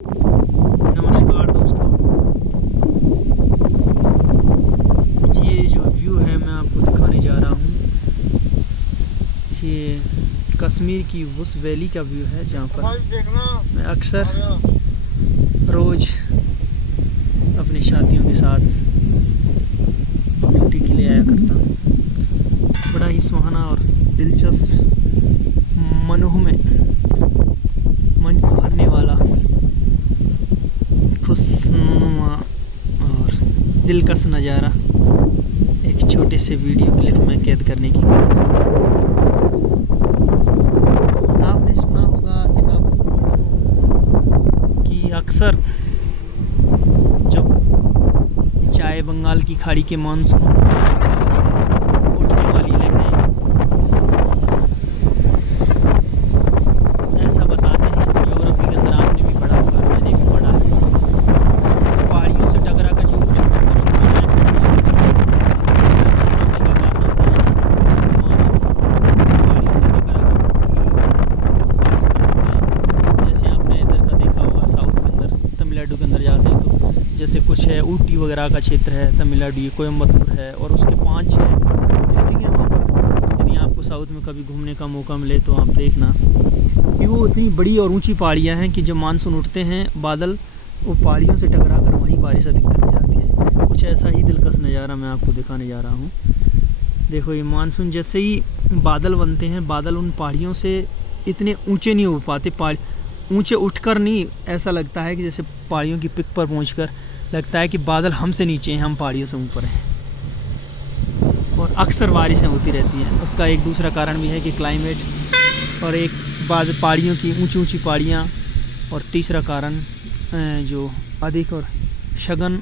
नमस्कार दोस्तों, ये जो व्यू है मैं आपको दिखाने जा रहा हूँ। ये कश्मीर की उस वैली का व्यू है जहाँ पर मैं अक्सर रोज़ अपने साथियों के साथ छुट्टी के लिए आया करता हूँ। बड़ा ही सुहाना और दिलचस्प, मनोहर, मन को भरने वाला, खुशनुमा और दिलकश नज़ारा एक छोटे से वीडियो क्लिप में कैद करने की कोशिश की। आपने सुना होगा किताबों कि अक्सर जब चाहे बंगाल की खाड़ी के मानसून उठने वाली लहरें, ऐसा बताते हैं ज्योग्राफी के अंदर, आपने भी पढ़ा होगा, मैंने भी पढ़ा है, पहाड़ियों से टकरा कर जो कुछ जैसे आपने इधर का देखा होगा, साउथ के अंदर तमिलनाडु के अंदर जाते हैं तो जैसे कुछ है ऊटी वगैरह का क्षेत्र है, तमिलनाडु, कोयम्बतूर है और उसके 5-6 डिस्ट्रिक्ट हैं वहाँ पर। यदि आपको साउथ में कभी घूमने का मौका मिले तो आप देखना कि वो इतनी बड़ी और ऊंची पहाड़ियाँ हैं कि जब मानसून उठते हैं बादल, वो पहाड़ियों से टकरा कर वहीं बारिश अधिकतर हो जाती है। कुछ ऐसा ही दिलकश नज़ारा मैं आपको दिखाने जा रहा हूँ। देखो, ये मानसून जैसे ही बादल बनते हैं, बादल उन पहाड़ियों से इतने ऊंचे नहीं हो पाते, ऊंचे उठकर नहीं, ऐसा लगता है कि जैसे पहाड़ियों की पिक पर पहुंचकर लगता है कि बादल हमसे नीचे हैं, हम पहाड़ियों से ऊपर हैं। और अक्सर बारिशें होती रहती हैं। उसका एक दूसरा कारण भी है कि क्लाइमेट, और एक बाद पहाड़ियों की ऊंची ऊंची पहाड़ियाँ, और तीसरा कारण जो अधिक और सघन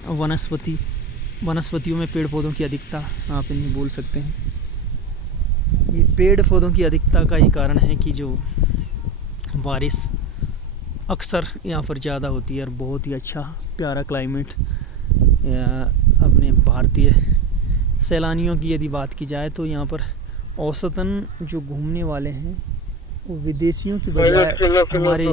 वनस्पतियों में पेड़ पौधों की अधिकता, आप इन्हें बोल सकते हैं। ये पेड़ पौधों की अधिकता का ही कारण है कि जो बारिश अक्सर यहाँ पर ज़्यादा होती है। और बहुत ही अच्छा प्यारा क्लाइमेट। अपने भारतीय सैलानियों की यदि बात की जाए तो यहाँ पर औसतन जो घूमने वाले हैं वो विदेशियों की बजाय हमारे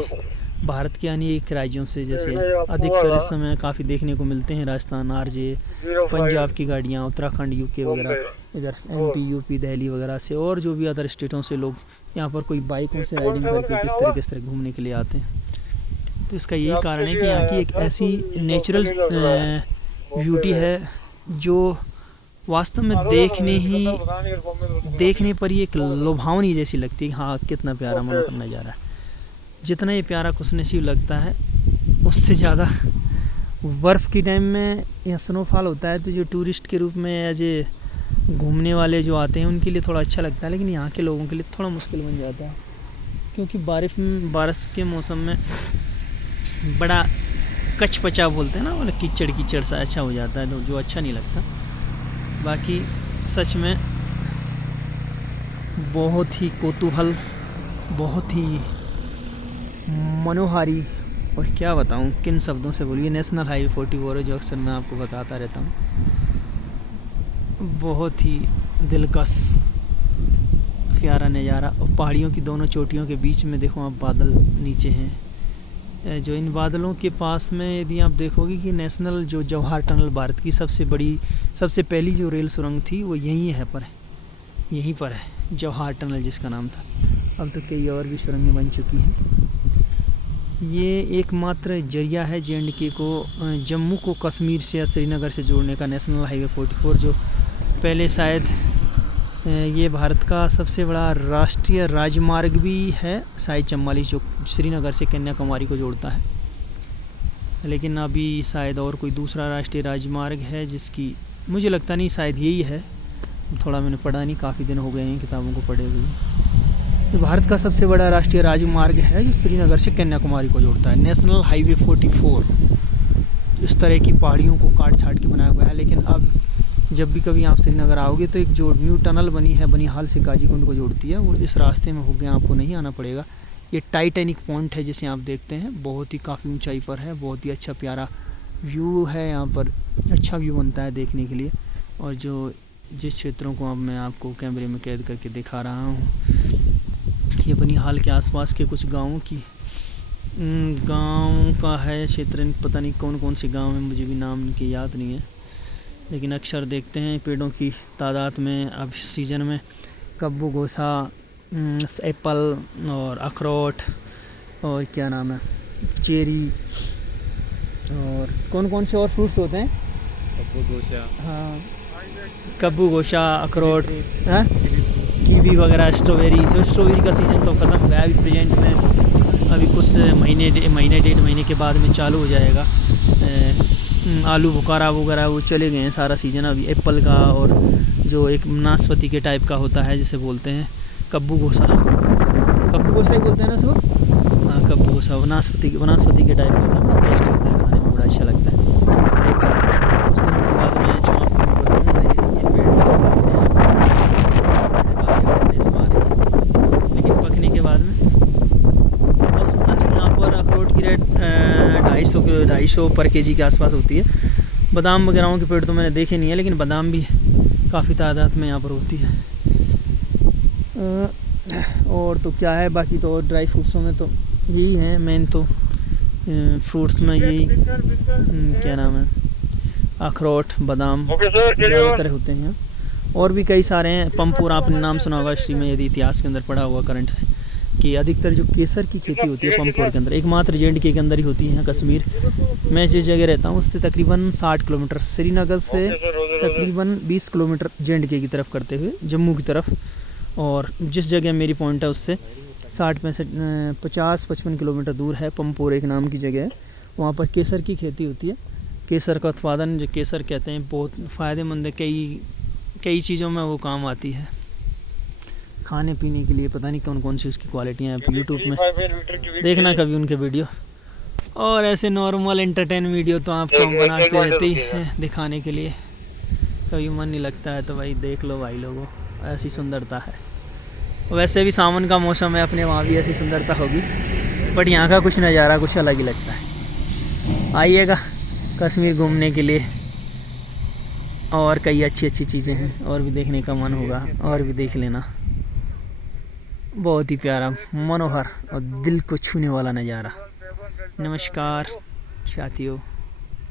भारत के अनेक राज्यों से, जैसे अधिकतर इस समय काफ़ी देखने को मिलते हैं राजस्थान, आरजे, पंजाब की गाड़ियाँ, उत्तराखंड, यूके वगैरह, इधर एमपी, यूपी, दिल्ली वगैरह से, और जो भी अदर स्टेटों से लोग यहाँ पर कोई बाइकों से राइडिंग करके किस तरह घूमने के लिए आते हैं। तो इसका यही कारण है कि यहाँ की एक ऐसी नेचुरल ब्यूटी है जो वास्तव में देखने पर ही एक लुभावनी जैसी लगती है कि हाँ, कितना प्यारा मनोहर नज़ारा है। जितना ये प्यारा खुशनसीब लगता है, उससे ज़्यादा बर्फ़ की टाइम में यहाँ स्नोफॉल होता है तो जो टूरिस्ट के रूप में एज ए घूमने वाले जो आते हैं उनके लिए थोड़ा अच्छा लगता है, लेकिन यहाँ के लोगों के लिए थोड़ा मुश्किल बन जाता है, क्योंकि बारिश के मौसम में बड़ा कचपचा बोलते हैं ना, मतलब कीचड़ सा अच्छा हो जाता है, तो जो अच्छा नहीं लगता। बाकी सच में बहुत ही कौतूहल, बहुत ही मनोहारी, और क्या बताऊं, किन शब्दों से बोलिए, नेशनल हाईवे 44 है जो अक्सर मैं आपको बताता रहता हूं। बहुत ही दिलकश प्यारा नज़ारा। और पहाड़ियों की दोनों चोटियों के बीच में देखो आप, बादल नीचे हैं, जो इन बादलों के पास में यदि आप देखोगे कि नेशनल जो जवाहर टनल, भारत की सबसे पहली जो रेल सुरंग थी वो यहीं पर है, जवाहर टनल जिसका नाम था। अब तो कई और भी सुरंगें बन चुकी हैं। ये एकमात्र जरिया है JNK को, जम्मू को कश्मीर से या श्रीनगर से जोड़ने का, नेशनल हाईवे 44, जो पहले शायद ये भारत का सबसे बड़ा राष्ट्रीय राजमार्ग भी है, शायद 44, जो श्रीनगर से कन्याकुमारी को जोड़ता है। लेकिन अभी शायद और कोई दूसरा राष्ट्रीय राजमार्ग है जिसकी मुझे लगता नहीं, शायद यही है, थोड़ा मैंने पढ़ा नहीं, काफ़ी दिन हो गए हैं किताबों को पढ़े हुए। तो भारत का सबसे बड़ा राष्ट्रीय राजमार्ग है जो श्रीनगर से कन्याकुमारी को जोड़ता है, नेशनल हाईवे 44। इस तरह की पहाड़ियों को काट छाट के बनाया गया है। लेकिन अब जब भी कभी आप श्रीनगर आओगे तो एक जो न्यू टनल बनी है बनिहाल से काजीकुंड को जोड़ती है, वो इस रास्ते में हो गया, आपको नहीं आना पड़ेगा। ये टाइटैनिक पॉइंट है जिसे आप देखते हैं, बहुत ही काफ़ी ऊंचाई पर है, बहुत ही अच्छा प्यारा व्यू है यहाँ पर, अच्छा व्यू बनता है देखने के लिए। और जो जिस क्षेत्रों को अब मैं आपको कैमरे में कैद करके दिखा रहा हूँ, ये बनिहाल के आसपास के कुछ गाँवों की गांव का है क्षेत्र, पता नहीं कौन कौन से गांव में, मुझे भी नाम इनके याद नहीं है, लेकिन अक्सर देखते हैं पेड़ों की तादाद में अब सीज़न में कब्बू गोसा, एप्पल और अखरोट और क्या नाम है चेरी, और कौन कौन से और फ्रूट्स होते हैं, कब्बू गोशा, हाँ कब्बू गोशा, अखरोट, हाँ कीवी वगैरह, स्ट्रॉबेरी। जो स्ट्रॉबेरी का सीज़न तो ख़त्म हो गया अभी प्रेजेंट में, अभी कुछ महीने 1.5 महीने के बाद में चालू हो जाएगा। आलू बुखारा वगैरह वो चले गए हैं सारा सीज़न। अभी एप्पल का और जो एक नाशपाती के टाइप का होता है जिसे बोलते हैं कब्बू गोसा, कब्बू गोसा ही बोलते हैं ना उसको, हाँ कब्बू गोसा, वनस्पति के टाइप का होता है, टेस्ट होता है, खाने में बड़ा अच्छा लगता है। कुछ दिन के बाद में जो आपको बताऊँगा ये पेड़ लेकिन पकने के बाद में औसतन यहाँ पर अखरोट की रेट 250 पर केजी के आसपास होती है। बादाम वगैरह के पेड़ तो मैंने देखे नहीं है, लेकिन बादाम भी काफ़ी तादाद में यहाँ पर होती है। और तो क्या है, बाकी तो और ड्राई फ्रूट्सों में तो यही है मेन, तो फ्रूट्स में यही क्या नाम है अखरोट, बादाम ज़्यादातर होते हैं। और भी कई सारे हैं। पंपोर आपने नाम सुना होगा हिस्ट्री में, यदि इतिहास के अंदर पढ़ा हुआ करंट है कि अधिकतर जो केसर की खेती होती है पंपोर के अंदर, एकमात्र JNK के अंदर ही होती है। कश्मीर, मैं जिस जगह रहता हूँ उससे तकरीबन 60 किलोमीटर, श्रीनगर से तकरीबन 20 किलोमीटर JNK की तरफ करते हुए जम्मू की तरफ, और जिस जगह मेरी पॉइंट है उससे 50-55 किलोमीटर दूर है पंपोर एक नाम की जगह है। वहाँ पर केसर की खेती होती है। केसर का उत्पादन, जो केसर कहते हैं, बहुत फ़ायदेमंद है, कई चीज़ों में वो काम आती है, खाने पीने के लिए। पता नहीं कौन कौन सी उसकी क्वालिटियाँ हैं, यूट्यूब में देखना कभी उनके वीडियो। और ऐसे नॉर्मल एंटरटेन वीडियो तो आपको हम बनाते रहते ही हैं दिखाने के लिए, कभी मन नहीं लगता है तो भाई देख लो भाई लोगों, ऐसी सुंदरता है। वैसे भी सावन का मौसम है, अपने वहाँ भी ऐसी सुंदरता होगी, बट यहाँ का कुछ नज़ारा कुछ अलग ही लगता है। आइएगा कश्मीर घूमने के लिए, और कई अच्छी चीज़ें हैं, और भी देखने का मन होगा और भी देख लेना। बहुत ही प्यारा, मनोहर और दिल को छूने वाला नज़ारा। नमस्कार साथियों।